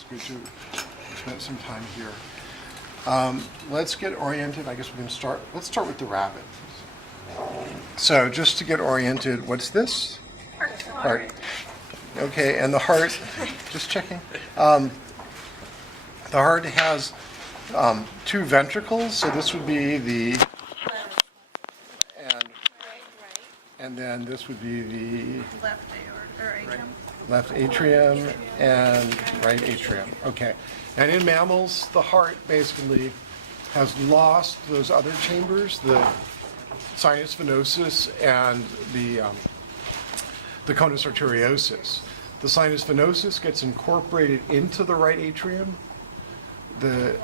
It's good to spend some time here. Let's get oriented. I guess we can start. Let's start with the rabbit. So just to get oriented, what's this? Heart. Okay, and the heart, just checking. The heart has two ventricles, so this would be the, and then this would be the Left aorta, or atrium. left atrium and right atrium. Okay, and in mammals, the heart basically has lost those other chambers, the sinus venosus and the conus arteriosus. The sinus venosus gets incorporated into the right atrium. The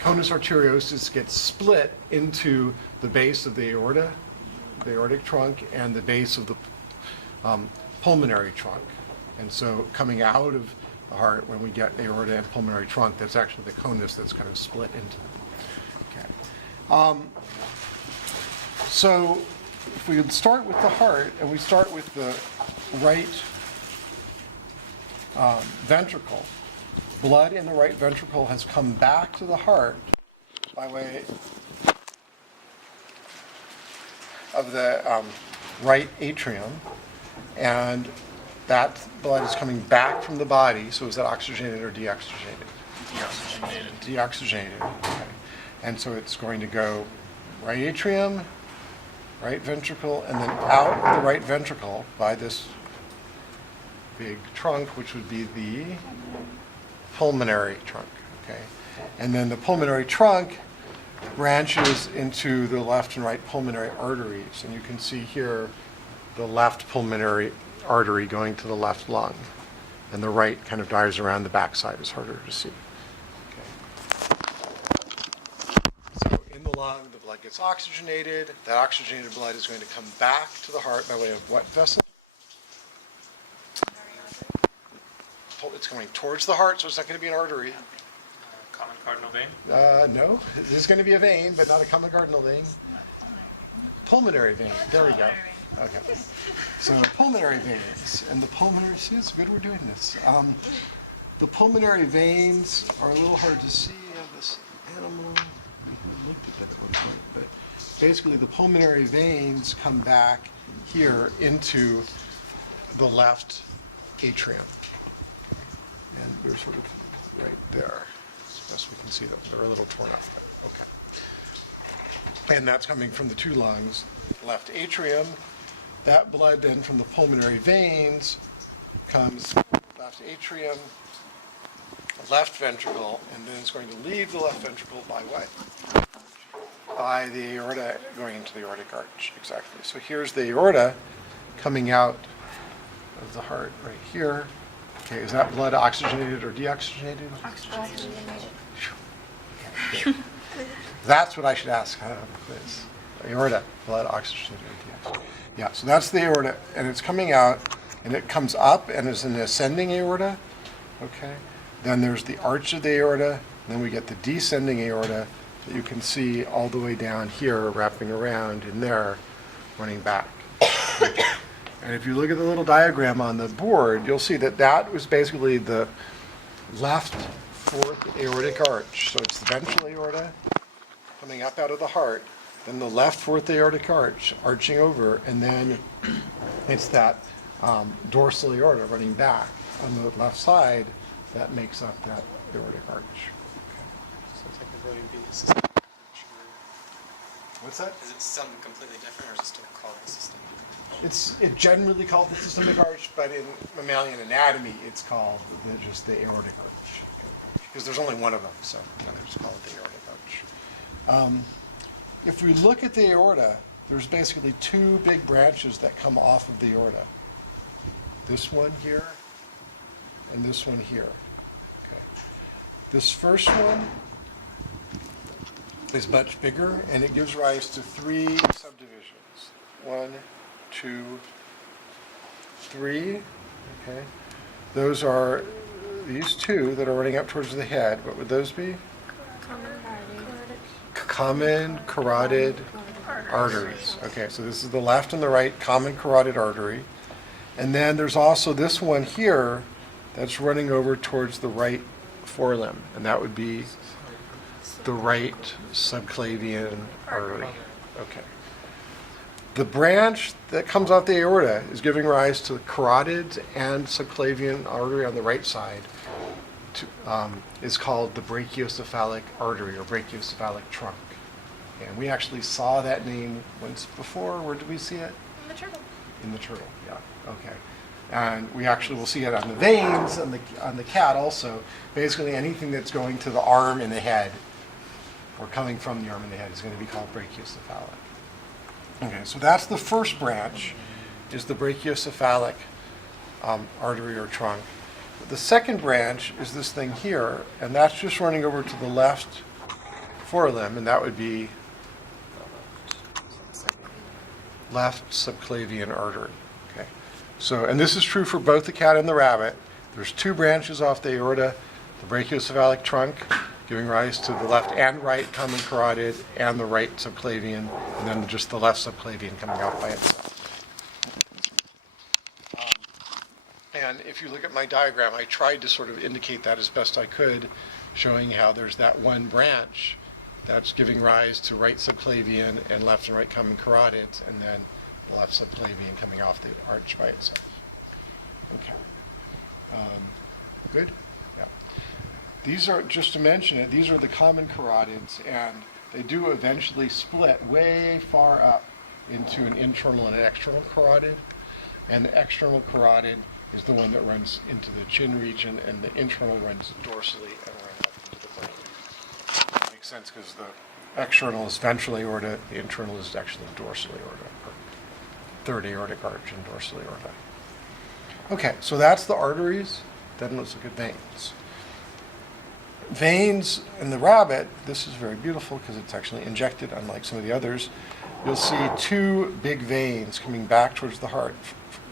conus arteriosus gets split into the base of the aorta, the aortic trunk, and the base of the pulmonary trunk. And so coming out of the heart, when we get aorta and pulmonary trunk, that's actually the conus that's kind of split into them. Okay. So if we would start with the heart, and we start with the right ventricle, blood in the right ventricle has come back to the heart by way of the right atrium, and that blood is coming back from the body. So is that oxygenated or deoxygenated? Deoxygenated. Deoxygenated. Okay. And so it's going to go right atrium, right ventricle, and then out of the right ventricle by this big trunk, which would be the pulmonary trunk. Okay. And then the pulmonary trunk branches into the left and right pulmonary arteries. And you can see here the left pulmonary artery going to the left lung. And the right kind of dives around the backside. It's harder to see. So in the lung, the blood gets oxygenated. That oxygenated blood is going to come back to the heart by way of what vessel? It's going towards the heart, so it's not going to be an artery. Common cardinal vein. No, it is going to be a vein, but not a common cardinal vein. Pulmonary vein. There we go. Okay. So pulmonary veins, and the pulmonary. See, it's good we're doing this. The pulmonary veins are a little hard to see on this animal. We haven't looked at that at one point, but basically the pulmonary veins come back here into the left atrium, and they're sort of right there. As best we can see them. They're a little torn up. Okay. And that's coming from the two lungs, left atrium. That blood then from the pulmonary veins comes left atrium, left ventricle, and then it's going to leave the left ventricle by what? By the aorta going into the aortic arch. Exactly. So here's the aorta coming out of the heart right here. Okay, is that blood oxygenated or deoxygenated? Oxygenated. That's what I should ask on the quiz. Aorta, blood oxygenated or deoxygenated. Yeah, so that's the aorta, and it's coming out, and it comes up and is an ascending aorta. Okay, then there's the arch of the aorta, and then we get the descending aorta that you can see all the way down here, wrapping around in there, running back. And if you look at the little diagram on the board, you'll see that that was basically the left fourth aortic arch. So it's the ventral aorta coming up out of the heart, then the left fourth aortic arch arching over, and then it's that dorsal aorta running back on the left side that makes up that aortic arch. So technically it would be a systemic arch, What's that? or is it something completely different, or is it still called a systemic arch? It's generally called the systemic arch, but in mammalian anatomy, it's called just the aortic arch. Because there's only one of them, so I just call it the aortic arch. If we look at the aorta, there's basically two big branches that come off of the aorta. This one here, and this one here. Okay. This first one is much bigger, and it gives rise to three subdivisions. 1, 2, 3. Okay. Those are these two that are running up towards the head. What would those be? Common carotid arteries. Okay, so this is the left and the right common carotid artery. And then there's also this one here that's running over towards the right forelimb, and that would be the right subclavian artery. Okay. The branch that comes off the aorta is giving rise to the carotid and subclavian artery on the right side. Is called the brachiocephalic artery or brachiocephalic trunk. And we actually saw that name once before. Where did we see it? In the turtle. In the turtle, yeah. Okay. And we actually will see it on the veins on the cat also. Basically anything that's going to the arm and the head or coming from the arm and the head is going to be called brachiocephalic. Okay, so that's the first branch, is the brachiocephalic artery or trunk. The second branch is this thing here, and that's just running over to the left forelimb, and that would be left subclavian artery. Okay. So, and this is true for both the cat and the rabbit. There's two branches off the aorta, the brachiocephalic trunk, giving rise to the left and right common carotid, and the right subclavian, and then just the left subclavian coming out by itself. And if you look at my diagram, I tried to sort of indicate that as best I could, showing how there's that one branch that's giving rise to right subclavian and left and right common carotids, and then the left subclavian coming off the arch by itself. Okay. Good? Yeah. These are, just to mention it, these are the common carotids, and they do eventually split way far up into an internal and an external carotid, and the external carotid is the one that runs into the chin region, and the internal runs dorsally and runs up into the brain. That makes sense because the external is ventral aorta, the internal is actually dorsal aorta, or third aortic arch and dorsal aorta. Okay, so that's the arteries. Then let's look at veins. Veins in the rabbit, this is very beautiful because it's actually injected, unlike some of the others. You'll see two big veins coming back towards the heart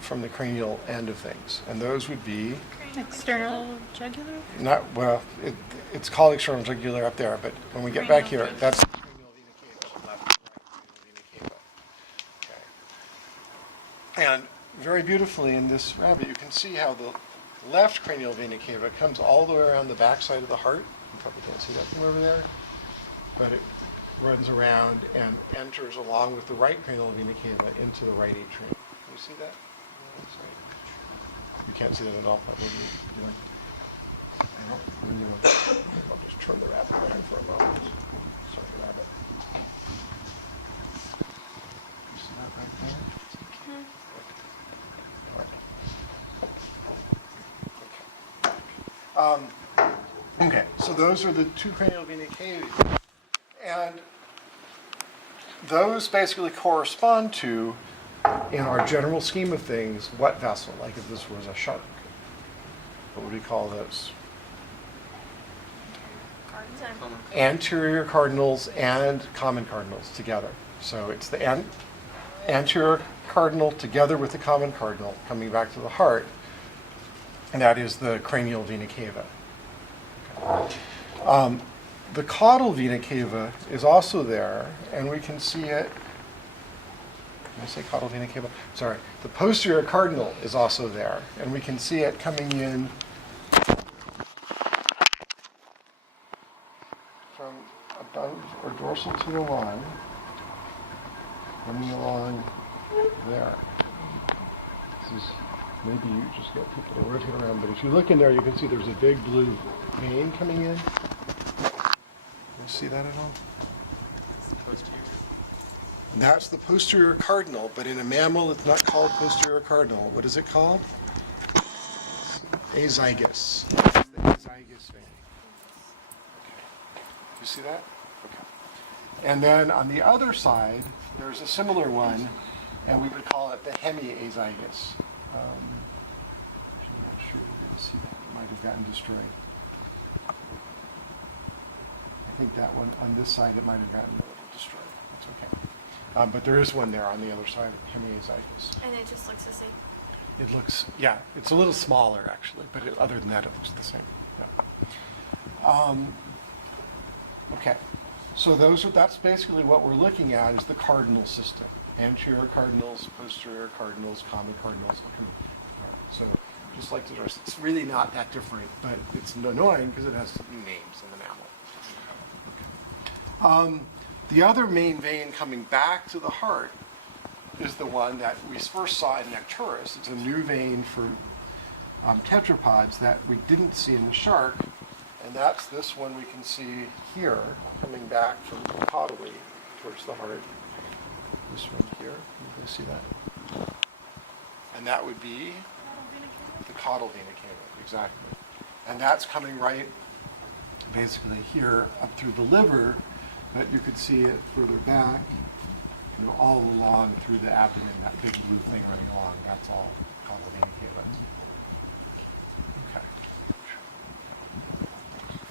from the cranial end of things, and those would be External jugular? not well. It's called external jugular up there, but when we get back here, that's the cranial vena cava, left and right cranial vena cava. Okay. And very beautifully in this rabbit, you can see how the left cranial vena cava comes all the way around the back side of the heart. You probably can't see that from over there, but it runs around and enters along with the right cranial vena cava into the right atrium. Can you see that? You can't see that at all, probably. I'll just turn the rabbit around for a moment. Sorry, rabbit. You see that right there? All right. Okay, so those are the two cranial vena cavae. And those basically correspond to, in our general scheme of things, what vessel? Like if this was a shark, what would we call those? Anterior cardinals and common cardinals together. So it's the anterior cardinal together with the common cardinal coming back to the heart, and that is the cranial vena cava. Okay. The caudal vena cava is also there, and we can see it. Did I say caudal vena cava? Sorry. The posterior cardinal is also there, and we can see it coming in from above or dorsal to the line, coming along there. This is, maybe you just get people to rotate around, but if you look in there, you can see there's a big blue vein coming in. You see that at all? Posterior. That's the posterior cardinal, but in a mammal it's not called posterior cardinal. What is it called? Azygos. It's the azygos vein. You see that? Okay. And then on the other side, there's a similar one, and we would call it the hemiazygos. I'm not sure you can see that. It might have gotten destroyed. I think that one on this side, it might have gotten destroyed. That's okay. But there is one there on the other side, hemiazygos. And it just looks the same. It looks, yeah, it's a little smaller actually, but other than that, it looks the same. Yeah. Okay, so that's basically what we're looking at is the cardinal system. Anterior cardinals, posterior cardinals, common cardinals. So just like the dorsal. It's really not that different, but it's annoying because it has names in the mammal. The other main vein coming back to the heart is the one that we first saw in Necturus. It's a new vein for tetrapods that we didn't see in the shark, and that's this one we can see here, coming back from caudally towards the heart. This one here, you can see that. And that would be the caudal vena cava, exactly. And that's coming right, basically here up through the liver, but you could see it further back, all along through the abdomen, that big blue thing running along, that's all caudal vena cava. Okay.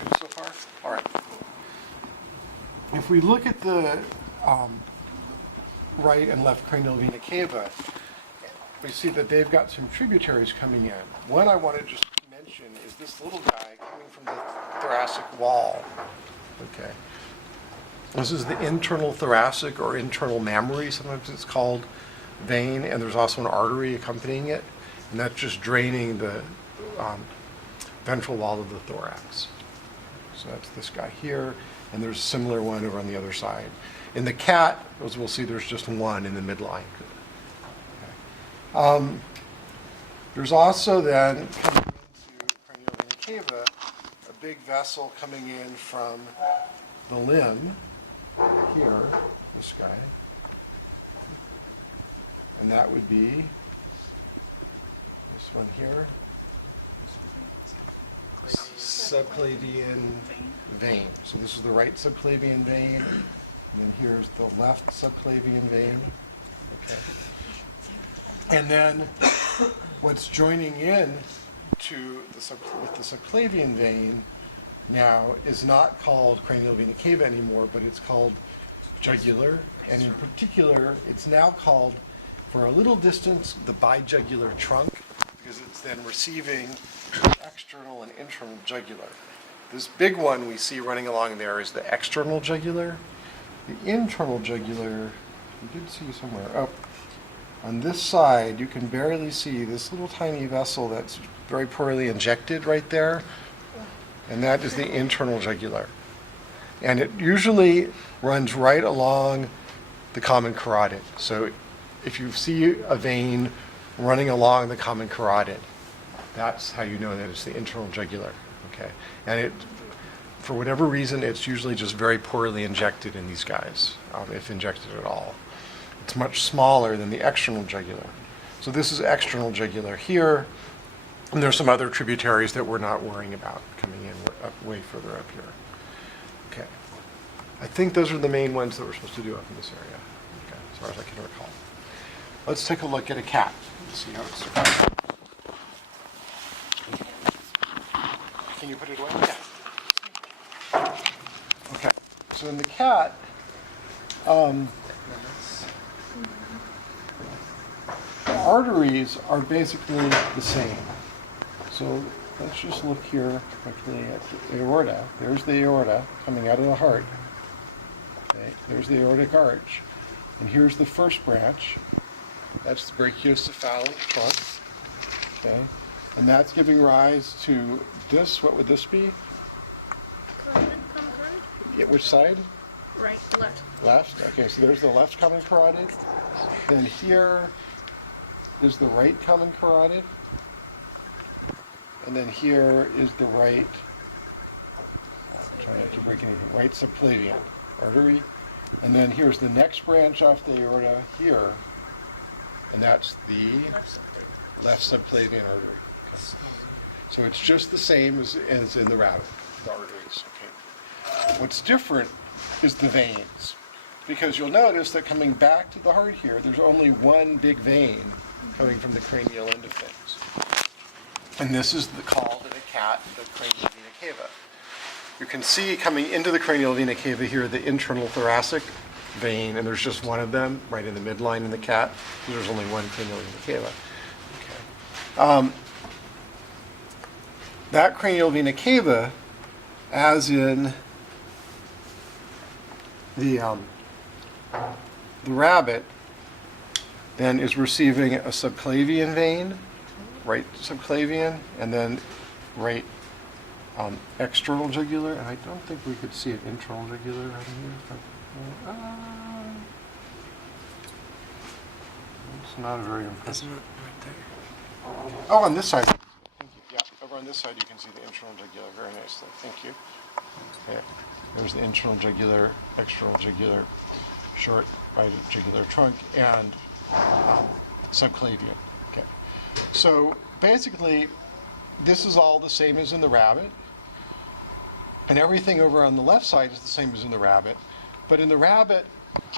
Good so far? All right. If we look at the right and left cranial vena cava, we see that they've got some tributaries coming in. One I want to just mention is this little guy coming from the thoracic wall. Okay. This is the internal thoracic or internal mammary, sometimes it's called, vein, and there's also an artery accompanying it, and that's just draining the ventral wall of the thorax. So that's this guy here, and there's a similar one over on the other side. In the cat, as we'll see, there's just one in the midline. Okay. There's also then, coming into cranial vena cava, a big vessel coming in from the limb, here, this guy, and that would be this one here, subclavian vein. So this is the right subclavian vein, and then here's the left subclavian vein. Okay. And then what's joining in to with the subclavian vein now is not called cranial vena cava anymore, but it's called jugular, and in particular, it's now called, for a little distance, the bijugular trunk, because it's then receiving external and internal jugular. This big one we see running along there is the external jugular. The internal jugular, we did see somewhere up on this side, you can barely see this little tiny vessel that's very poorly injected right there. And that is the internal jugular. And it usually runs right along the common carotid. So if you see a vein running along the common carotid, that's how you know that it's the internal jugular. Okay. And it, for whatever reason, it's usually just very poorly injected in these guys, if injected at all. It's much smaller than the external jugular. So this is external jugular here. And there's some other tributaries that we're not worrying about coming in way further up here. Okay. I think those are the main ones that we're supposed to do up in this area, okay, as far as I can recall. Let's take a look at a cat and see how it's surviving. Can you put it away? Yeah. Okay. So in the cat, the arteries are basically the same. So let's just look here quickly at the aorta. There's the aorta coming out of the heart. Okay, there's the aortic arch. And here's the first branch. That's the brachiocephalic trunk. Okay, and that's giving rise to this. What would this be? Common carotid? Yeah, which side? Right, left. Left. Okay, so there's the left common carotid. Then here is the right common carotid. And then here is the right, trying not to break anything, right subclavian artery. And then here's the next branch off the aorta here, and that's the left subclavian artery. Okay. So it's just the same as in the rabbit, the arteries. Okay. What's different is the veins, because you'll notice that coming back to the heart here, there's only one big vein coming from the cranial end of things. And this is called in a cat the cranial vena cava. You can see coming into the cranial vena cava here the internal thoracic vein, and there's just one of them right in the midline in the cat. There's only one cranial vena cava. Okay. That cranial vena cava, as in the rabbit, then is receiving a subclavian vein, right subclavian, and then right external jugular, and I don't think we could see an internal jugular right here. It's not very impressive. Isn't it right there? Oh, on this side. Thank you. Yeah, over on this side you can see the internal jugular very nicely. Thank you. Okay. There's the internal jugular, external jugular, short right jugular trunk, and subclavian. Okay. So basically, this is all the same as in the rabbit, and everything over on the left side is the same as in the rabbit. But in the rabbit,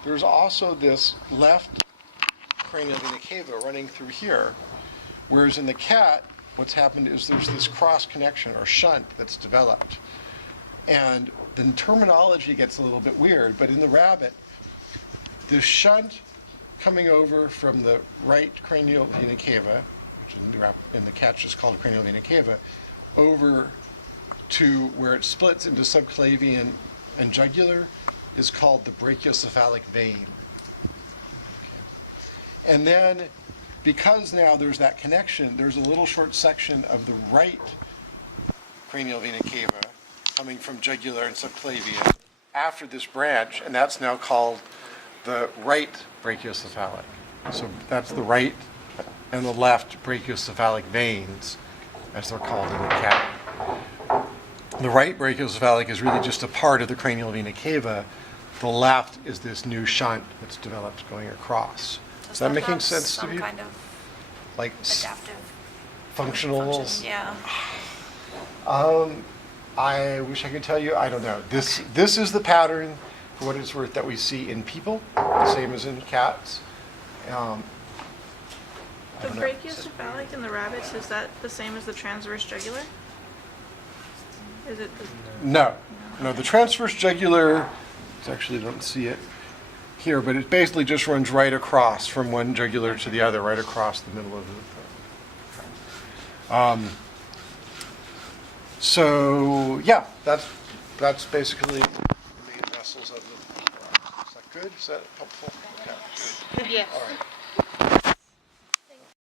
there's also this left cranial vena cava running through here, whereas in the cat, what's happened is there's this cross connection or shunt that's developed. And the terminology gets a little bit weird, but in the rabbit, the shunt coming over from the right cranial vena cava, which in the cat is called cranial vena cava, over to where it splits into subclavian and jugular is called the brachiocephalic vein. And then, because now there's that connection, there's a little short section of the right cranial vena cava coming from jugular and subclavian after this branch, and that's now called the right brachiocephalic. So that's the right and the left brachiocephalic veins, as they're called in the cat. The right brachiocephalic is really just a part of the cranial vena cava. The left is this new shunt that's developed going across. Is that making sense to some you? kind of Like adaptive functional? function? Yeah. I wish I could tell you. I don't know. This is the pattern, for what it's worth, that we see in people, the same as in cats. I The don't know. brachiocephalic in the rabbits, is that the same as the transverse jugular? Is it the, No, the transverse jugular, I actually don't see it here, but it basically just runs right across from one jugular to the other, right across the middle of the. So yeah, that's basically the main vessels of the. Is that good? Is that helpful? Okay, good. yes. All right.